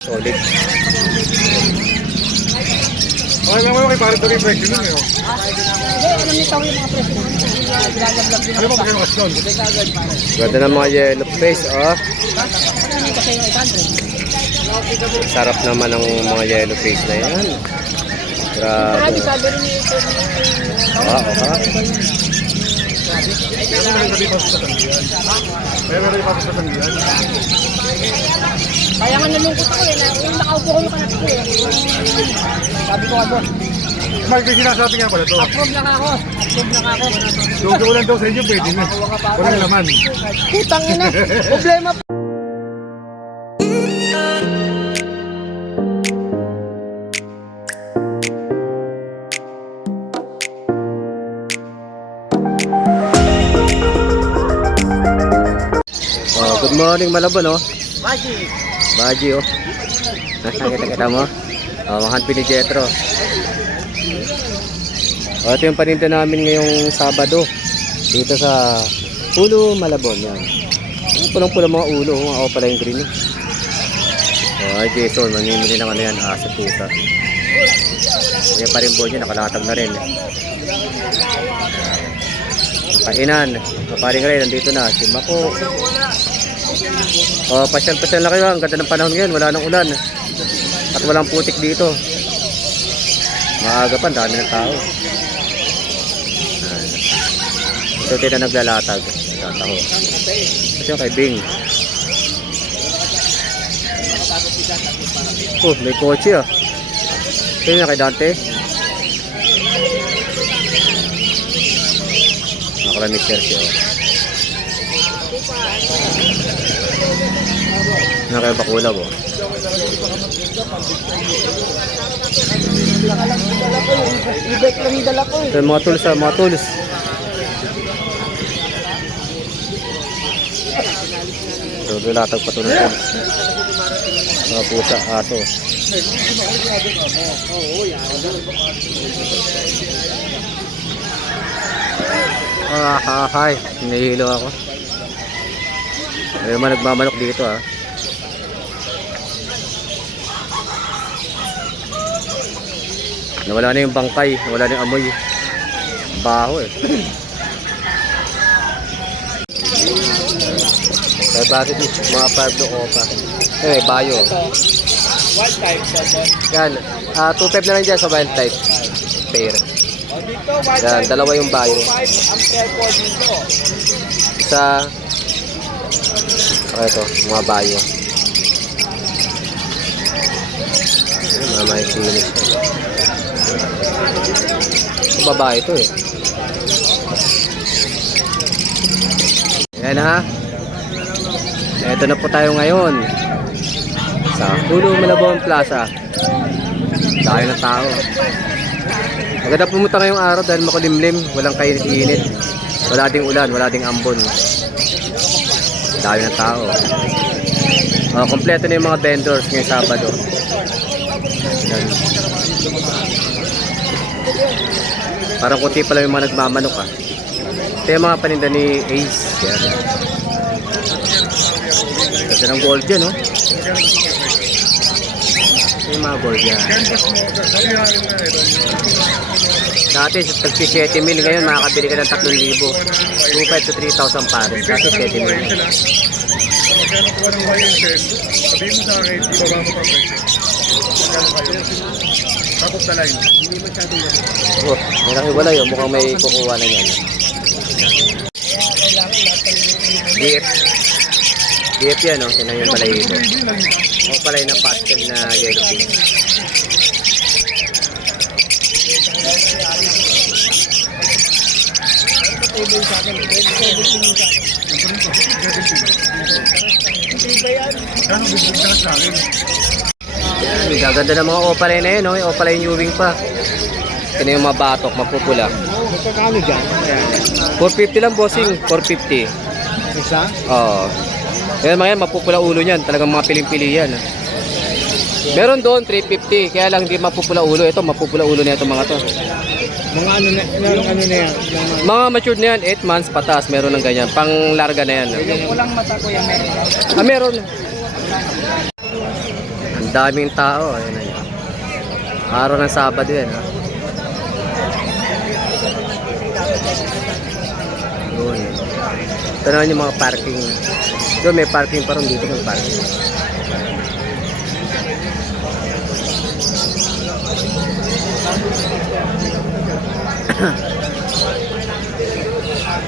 Solid. Okay lang kayo, parang ito yung presyo nun eh. Alam niyo yung mga presyo namin. Ginagablog din Ano ba magkano kas doon? Ganda ng mga yellow face, oh. kasi yung 800. Sarap naman ng mga yellow face na yan. Grabe. Sabi rin ni Ito. Meron na rin nalipas sa tanggihan. Meron na rin nalipas sa tanggihan. Kaya nga nalungkot ako eh. Yung nakaupo ko yung kanat ko eh. Sabi ko ako. Mark, yung sinasabi nga pala to. Approve lang ako. Yung ulan daw sa inyo, pwede na. Walang laman. Putang ina. Problema pa. Oh, good morning Malabon, oh. Baji. Baji, oh. Kita mo. Oh, mahanpi ni Jetro. Oh, ito yung paninda namin ngayong Sabado. Dito sa Ulo, Malabon. Yan. Pulang-pulang mga ulo. Mga pala yung green. Oh, ay Jason. Mamimili ng ano yan. Sa pusa. Kaya pa rin po niya. Nakalatag na rin. Kainan. Paring rin. Nandito na. Si Mako. Oh, pasyal-pasyal na kayo. Ang ganda ng panahon ngayon. Wala nang ulan. At walang putik dito. Maaga pa. Dami ng tao. Ito din na naglalatag. Tataho. Ito yung kay Bing. Oh, may kotse ah. Ito yung kay Dante. Nakalamig Sergio. Nakaya Bakulaw oh. I-break lang yung dala ko eh. Ito yung mga tools ah, mga tools. So, latag pa ito ng tools. Mga pusa, aso. Hi. Nahihilo ako. May naman nagmamanok dito ah. Nawala na yung bangkay, nawala na yung amoy. Baho eh. Kaya bakit mga pardo ko pa? Eh, bayo. Wild type po. Yan, 2.5 na lang dyan sa wild type. Pair. Dito, wild Yan, type. dalawa yung bayo. 5 ang pair po dito. Isa, ito, mga bayo. Mamay sinis. Ito babae ito eh. Ayan ha. Ito na po tayo ngayon sa Ulo, Malabon Plaza. Dahil na tao. Maganda pumunta ngayong araw dahil makulimlim. Walang kainit-init. Wala ding ulan, wala ding ambon. Dahil na tao. Kompleto na yung mga vendors ngayong Sabado. Yan. Parang kunti pala yung mga nagmamanok ah. Ito yung mga paninda ni Ace. Yan. Kasi ng gold yan, no? Ito yung mga gold yan. Dati sa tagsi 7 mil, ngayon makakabili ka ng 3,000. 2,500 to 3,000 pares. Dati 7 mil. Magkano kuha ng YNSS, sabihin mo sa akin, ibaba mo pa presyo. Magkano kayo? Top of the line. Hindi masyadong yan. Oh, may nakiwalay oh. Mukhang may kukuha na yan. DF. DF yan, oh. Tinan yung palay ito. O palay na pastel na yellow pink. Magkano bibigyan sa akin? Yan, gaganda ng mga opalay na yun, oh. May opalay Ewing pa. Ito na yung mga batok, mapupula. Magkakano dyan? 450 lang, bossing. 450. Isa? Oo. Yan mga yan, mapupula ulo niyan. Talagang mga piling-pili yan. Meron doon, 350. Kaya lang hindi mapupula ulo. Ito, mapupula ulo na itong mga to. Mga ano na yan? Mga matured na yan, 8 months patas. Meron ng ganyan. Pang larga na yan. Walang mata ko yan meron. Meron. Ang daming tao. Ayun na yun. Araw ng Sabado yan, ha. Yun. Ito naman yung mga parking. Doon may parking pa rin dito ng parking.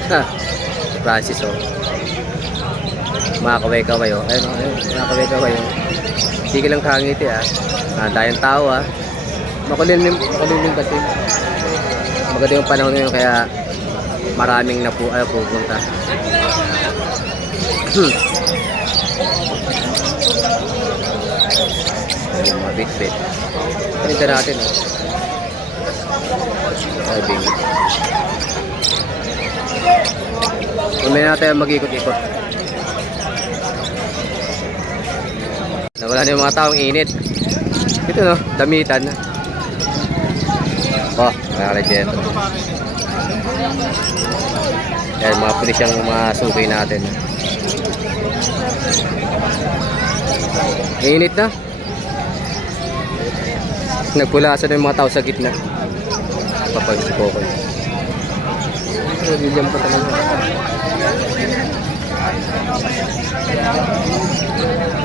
Ha, Francis, oh. Mga kaway-kaway, oh. Ayun, oh, ayun. Mga kaway-kaway, oh. Sige lang kahangiti, ah. Dahil tao, ah. Makulilim kasi. Maganda yung panahon ngayon, kaya maraming pupunta. Ayun, mga bit-bit. Paninta natin, oh. Ay, bingi. Mamaya na tayo mag-ikot-ikot. Nawala na yung mga taong init. Ito, no, damitan. Oh, nakaka-rejento. Yan, mga pulis yung mga sukay natin. Init na. Nagpulasan na yung mga tao sa gitna. Papagsipokoy. Pero William pa talaga.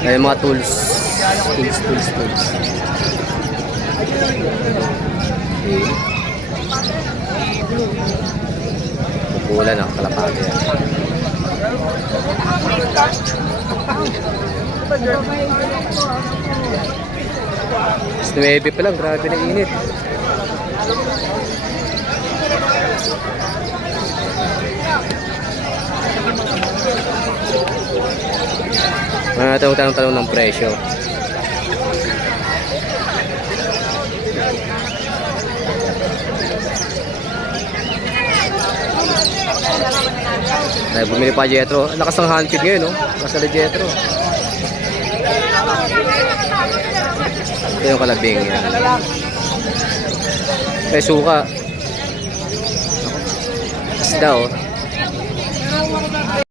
Ay, mga tools. Tools. Okay. Pupulan ako, kalapati yan. Mas 9 pa lang, grabe na init. Tanong ng presyo. Ay, bumili pa Jetro. Lakas ng handpid ngayon, no? Lakas na Jetro. Ito yung kalabing yan. May suka. Isda, oh.